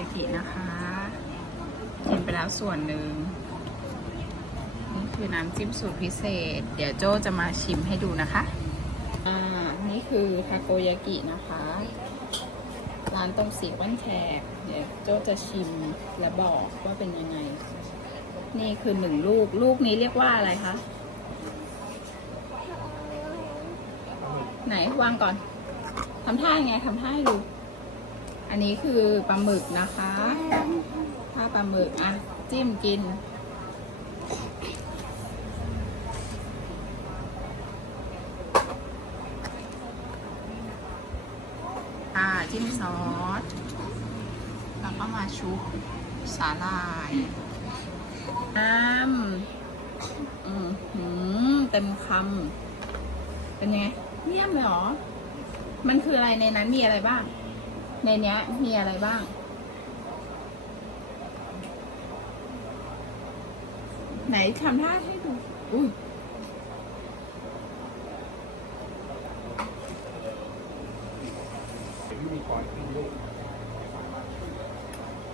ยากินะคะ กินไปแล้วส่วนหนึ่ง นี่คือน้ำจิ้มสูตรพิเศษ เดี๋ยวโจจะมาชิมให้ดูนะคะ อ่า นี่คือทาโกยากินะคะ ร้านตรงสีวันแขกเดี๋ยวโจจะชิมและบอกว่าเป็นยังไง นี่คือหนึ่งลูก ลูกนี้เรียกว่าอะไรคะ ไหนวางก่อน ทำท่ายังไงทำท่าให้ดู อันนี้คือปลาหมึกนะคะ ถ้าปลาหมึกอะจิ้มกิน อ่าจิ้มซอส แล้วก็มาชุบสาลายน้ำอืมหืมเต็มคำ เป็นไง เยี่ยมเลยเหรอ มันคืออะไรในนั้นมีอะไรบ้าง ในเนี้ยมีอะไรบ้าง ไหนทำท่าให้ดู อุ้ย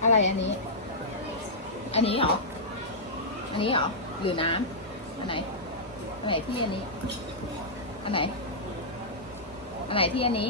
อะไรอันนี้ อันนี้เหรอ อันนี้เหรอ หรือน้ำอันไหน อันไหนที่อันนี้ อันไหน อันไหนที่อันนี้